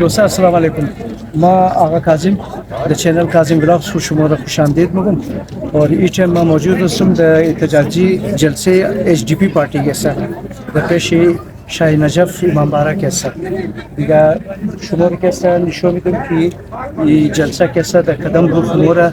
دوستان السلام علیکم. ما آقا کاظم در چینل کاظم بلاگز خوش شما را خوش آمدید میگم. اور ایچ ما موجود هستم در احتجاجی جلسه HDP پارتی که است در پیش شاه نجف امام بارک است. دیگه شما که است نشون میدم که این جلسه که است در قدم رو خموره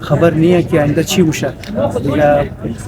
خبر نیه که آینده چی موشه. دیگه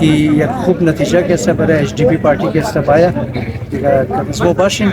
که یک خوب نتیجه که است برای HDP پارتی که است باید دیگه کسمو باشین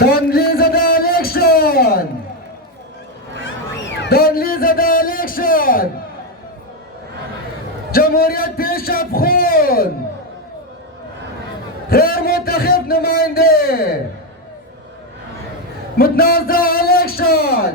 Don't lose the election! Don't lose the election! جمهوریت پیشرفت خون غیر منتخب نماینده متنازع الیکشن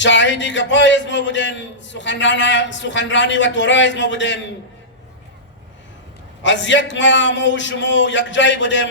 شاهدی گپای ما بودن، سخنرانی و تورای ما بودن. از یک ماه ما و شما یک جای بودیم.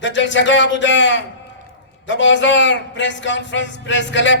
در جلسگاه بوده، در بازار، پریس کانفرنس، پریس کلب،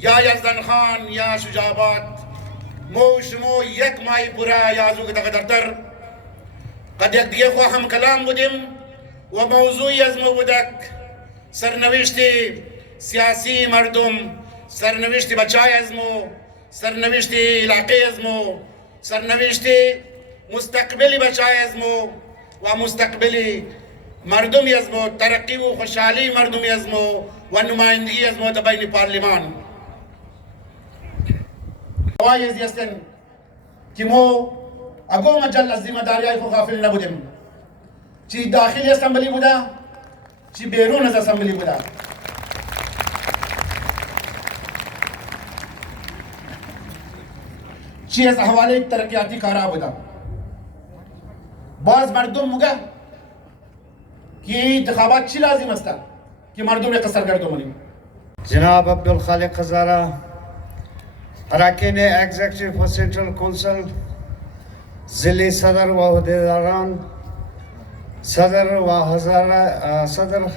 یا یزدان خان یا شجاعت. ما و شما یک ماه پورا یازو که دقدرتر قد یک دیگه خو هم کلام بودیم. و موضوعی از ما بودک سرنوشت سیاسی مردم، سرنوشت بچای از ما، سرنوشت علاقه از ما، سرنوشت مستقبلی بچای از ما و مستقبلی مردمی از ما، ترقی و خوشحالی مردمی از ما و نمایندگی از ما در بین پارلمان. وای از هستن که ما اگو مجل از ذمہ داریای خو غافل نبودیم. چی داخلی اسمبلی بوده، چی بیرون از اسمبلی بوده. چی از حواله ترقیاتی کارا بوده. باز مردم میگه که انتخابات چی لازم است که مردم قصر گردونیم. جناب عبدالخالق هزاره اراکین ایگزیکٹیو سنٹرل کونسل ضلعی صدر و عہدیداران صدر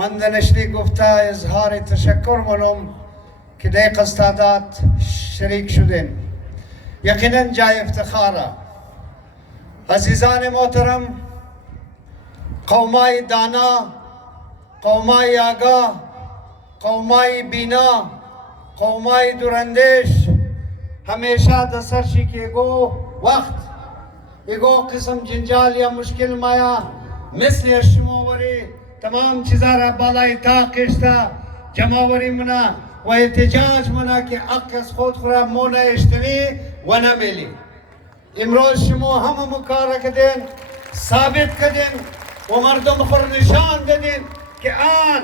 من دانشتی گفته اظهار تشکر منم که در قصدادات شریک شدین. یقینا جای افتخاره عزیزان محترم، قومای دانا، قومای آگاه، قومای بینا، قومای دوراندیش ہمیشہ دسرشی کے گو وقت ایگو قسم جنجال یا مشکل مایا مثل شموری تمام چیزارا بالای تاقشتا جماوری منا و احتجاج منا کہ اقص خود خورا مونا اشتوی و نمیلی امروز شما هم مکارا کدین ثابت کدین و مردم خور نشان دادین که آن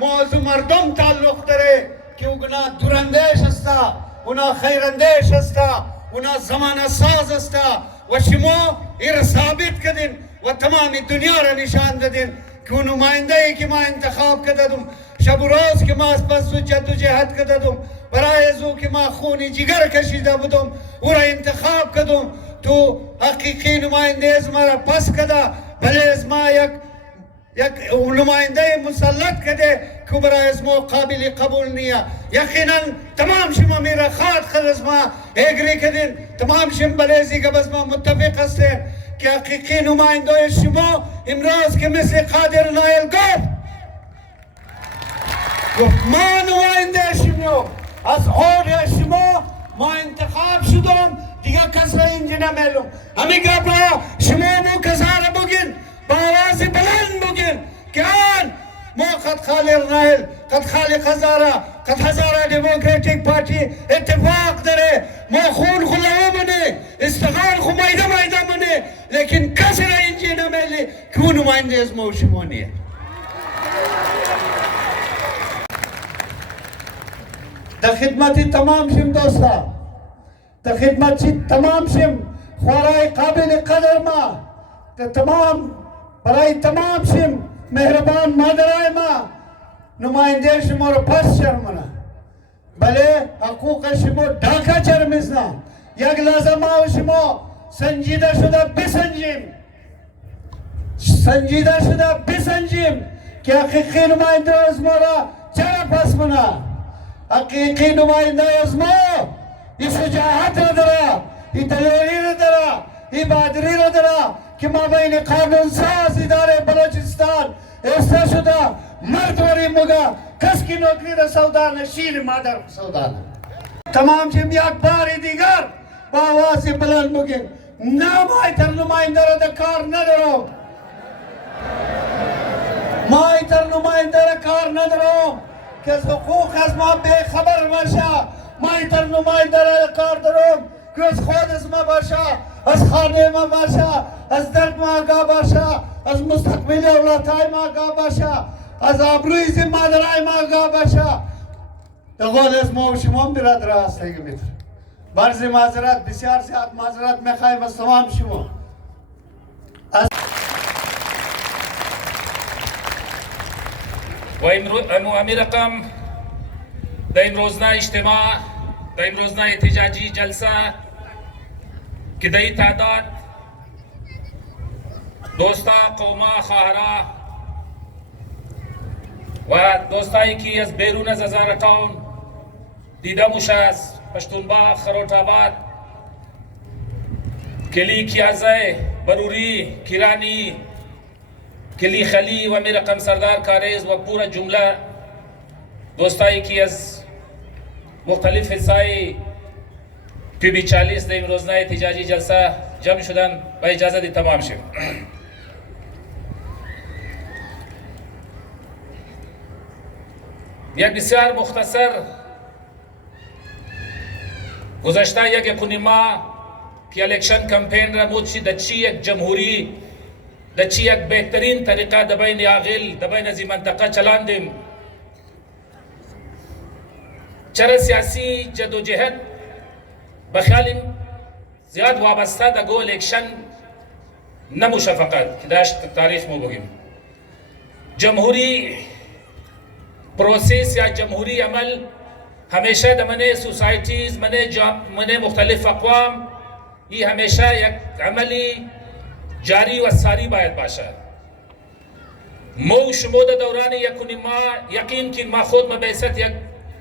موضوع مردم تعلق داره که اونا دوراندیش استا اونا خیراندیش استا اونا زمان ساز استا و شما ایر ثابت کدین و تمام دنیا را نشان دادین که اون نماینده ای که ما انتخاب کردم شب و روز که ما از پس جد و جهد کردم برای ازو که ما خونی جگر کشیده بودم او را انتخاب کردم تو حقیقی نماینده از ما را پس کده بله از ما یک نماینده مسلط کده که برای از ما قابل قبول نیه یقینا تمام شما میره خود از ما اگری کدین تمام شما بلیزی که بس ما متفق هستیم که حقیقی نماینده شما امروز که مثل قادر نایل گفت ما نماینده شما از حال شما ما انتخاب شدم دیگه کس را اینجا نمیلم همین گفت شما مو کساره بگین با آواز بلند بگین که آن ما قد خالی نایل قد خالی قزاره قد هزاره دموکراتیک پارتی اتفاق داره ما خون خلوه منه استقال خو مایده منه لیکن کس را اینجا نمیلی که اون نماینده از ما و شما نیه در خدمت تمام شم دوستا در خدمت تمام شم خوارای قابل قدر ما تمام برای تمام شم مهربان مادرای ما نماینده شما رو پس شرمونه بله حقوق شما ڈاکا چرمزنا یک لازمه و شما سنجیده شده بسنجیم که حقیقی نماینده از ما را چرا پس منه حقیقی نماینده از ما این شجاعت را داره این تیاری را داره این بادری را داره که ما بین قانون ساز اداره بلوچستان ایسا شده مرد وری مگا کس کی نوکری را سودانه شیر مادر سودانه تمام جم یک بار دیگر با آواز بلند بگین نه ما ایتر نماینده را در کار ندارم ما ایتر نماینده را کار ندارم که از حقوق از ما به خبر باشه ما ایتر نماینده را کار دارم که از خود از ما باشه از خانه ما باشه از درد ما آگاه باشه از مستقبل اولادهای ما آگاه باشه از آبروی زمادرهای ما آگاه باشه در قول از ما و شما برادر هستگی میتر برز معذرت بسیار زیاد معذرت میخوایم از تمام شما و امیر رقم در این روزنا اجتماع در این روزنا احتجاجی جلسه که در این تعداد دوستا قوما خواهرا و دوستایی که از بیرون از هزار تاون دیده موش از پشتونبا خروٹ آباد کلی کیازه بروری کیرانی کلی خلی و امیر رقم سردار کاریز و پورا جمله دوستایی که از مختلف حصای پی بی 40 در این روزنه احتجاجی جلسه جمع شدن و اجازه دی تمام شد. یک بسیار مختصر گذشته یک کنیما که الیکشن کمپین را موچی در چی یک جمهوری در چی یک بهترین طریقه در بین عاقل در بین از این منطقه چلاندیم چرا سیاسی جدوجهد بخیالیم زیاد وابسته در گو الیکشن نموشه فقط که داشت تاریخ مو بگیم جمهوری پروسیس یا جمهوری عمل همیشه در منه سوسایتیز منه مختلف اقوام این همیشه یک عملی جاری و ساری باید باشه مو شما در دوران یکونی ما یقین که ما خود ما بیست یک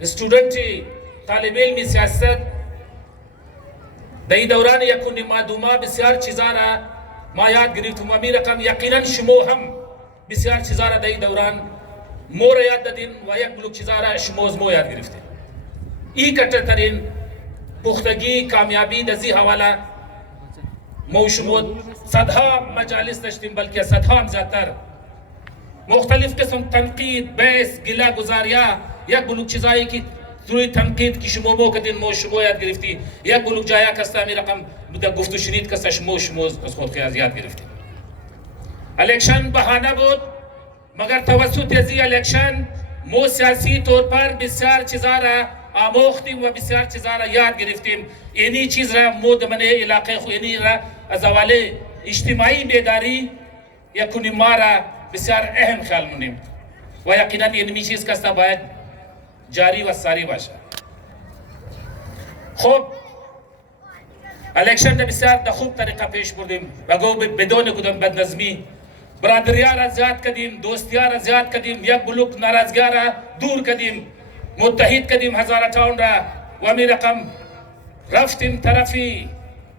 استودنتی طالب علمی سیاست در این دوران یکونی ما دوما بسیار چیزا را ما یاد گرفتیم و می رقم یقینا شما هم بسیار چیزا را در این دوران مو را یاد دادین و یک بلوک چیزا را شما از مو یاد گرفتین. این کترترین پختگی کامیابی در زی حواله مو شما صدها مجالس داشتیم، بلکه صدها هم زیادتر مختلف قسم تنقید، بحث، گله گزاریا، یک بلوک چیزایی که روی تنقید که شما مو کردین مو شما یاد گرفتی، یک بلوک جایا کستا می رقم در گفت و شنید کستا شما از خود خیاز یاد گرفتی. الیکشن بهانه بود، مگر توسط از این الیکشن مو سیاسی طور پر بسیار چیزا را آموختیم و بسیار چیزا را یاد گرفتیم. اینی چیز را مو دمنه علاقه خو اینی را از اول اجتماعی بیداری یکونی ما را بسیار اهم خیال مونیم و یقینا اینمی چیز کستا باید جاری و ساری باشه. خب الیکشن بسیار در خوب طریقه پیش بردیم و گو بدون کدام بدنظمی برادری‌ها را زیاد کردیم، دوستی‌ها را زیاد کردیم، یک بلوک ناراضگی‌ها را دور کردیم، متحد کردیم هزارتاون را و می رقم رفتیم طرفی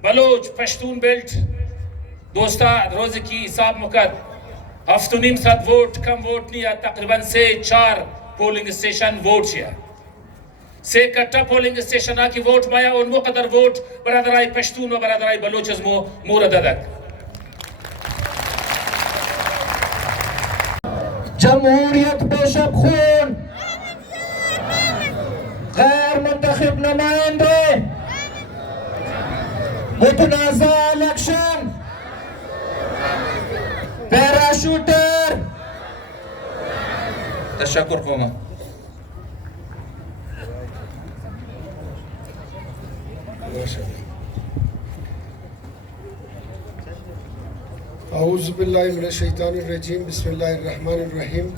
بلوچ پشتون بیلت. دوستا روزی که حساب مکد 7.5 ووٹ کم ووٹ نیا، تقریبا 3-4 پولنگ اسٹیشن ووٹ شیا، 3 کٹا پولنگ اسٹیشن ها کی ووٹ مایا اون مو قدر ووٹ برادرای پشتون و برادرای بلوچ از مورد دادک. جمهوریت بشب خون، غیر منتخب نماینده، متنازع الیکشن، پراشوتر. تشکر کوما. اعوذ باللہ من الشیطان الرجیم بسم اللہ الرحمن الرحیم.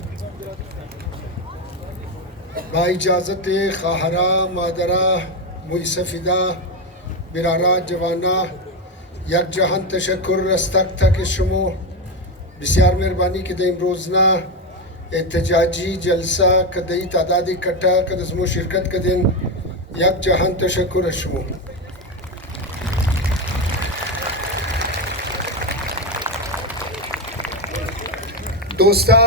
با اجازت خواهرا مادرا مویسفیدا برارا جوانا یک جهان تشکر رستک تک شما بسیار مهربانی که در امروزنا احتجاجی جلسه کدی تعدادی کٹا کدسمو شرکت کدین یک جهان تشکر شما. دوستا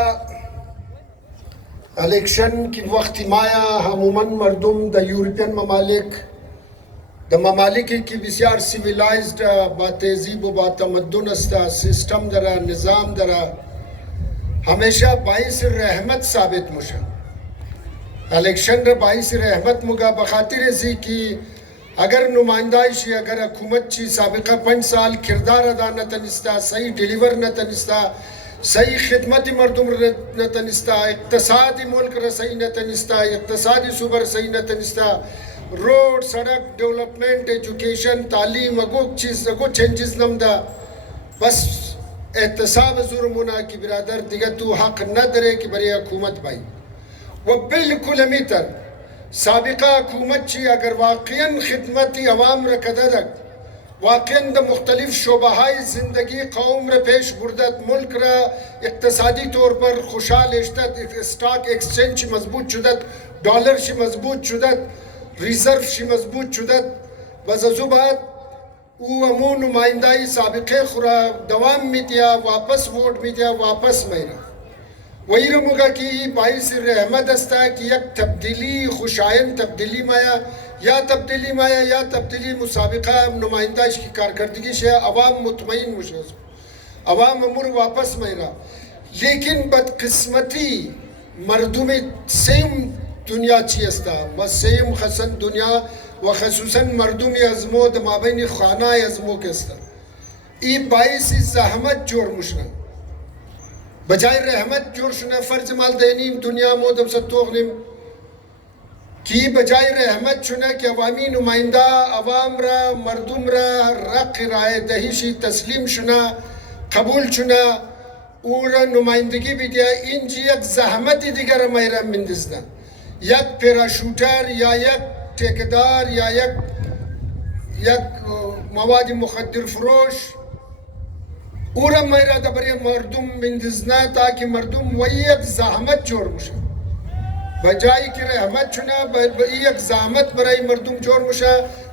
الیکشن کی وقتی مایا عموماً مردم دا یورپین ممالک دا ممالکی کی بسیار سیویلائزد با تہذیب و با تمدن استا سسٹم درا نظام درا ہمیشہ باعث رحمت ثابت مشا. الیکشن را باعث رحمت مگا بخاطر ازی کی اگر نمائندائشی اگر حکومت چی سابقہ 5 سال کردار ادا نتنستا، صحیح ڈیلیور نتنستا، صحیح خدمت مردم نتنستا، اقتصادی ملک رسائی نتنستا، اقتصادی صبر صحیح نتنستا، روڈ سڑک ڈیولپمنٹ ایجوکیشن تعلیم اگو چیز اگو چینجز نمدا بس احتساب ظلمنا کی برادر دیگر تو حق نہ درے کہ بری حکومت بائی و بالکل امیتر سابقہ حکومت چی اگر واقعاً خدمتی عوام رکددک واقعاً دا مختلف شعبہائی زندگی قوم را پیش بردت، ملک را اقتصادی طور پر خوشحال اشتد، اسٹاک ایکسچینج مضبوط شدت، ڈالر شی مضبوط شدت، ریزرو شی مضبوط شدت. بس ازو بعد او امو نمائندائی سابقے خورا دوام می دیا، واپس ووٹ می دیا، واپس میرا وہی رموگا کی باعث رحمت استا ہے کہ یک تبدیلی خوشائن تبدیلی مایا یا تبدیلی مسابقہ نمائندہ کی کارکردگی سے عوام مطمئن مشہور عوام امور واپس میرا. لیکن بدقسمتی مردم سیم دنیا چی استا و سیم خسن دنیا و خصوصاً مردم ازمو دمابین خانہ ازمو کے استا ای باعث زحمت جور مشنا بجائے رحمت جور شنا فرض مال دینیم دنیا مودم ستوغنیم کی بجائے رحمت چنا کہ عوامی نمائندہ عوام را مردم را رق رائے دہیشی تسلیم شنا قبول چنا اور نمائندگی بھی دیا انجی یک زحمتی دیگر میرا مندزنا یک پیراشوٹر یا یک ٹیکدار یا یک مواد مخدر فروش اور میرا دبری مردم مندزنا تاکہ مردم وہی یک زحمت جوڑ مشا بجائی کی رحمت چنا یک زحمت برای مردم جوڑ مشا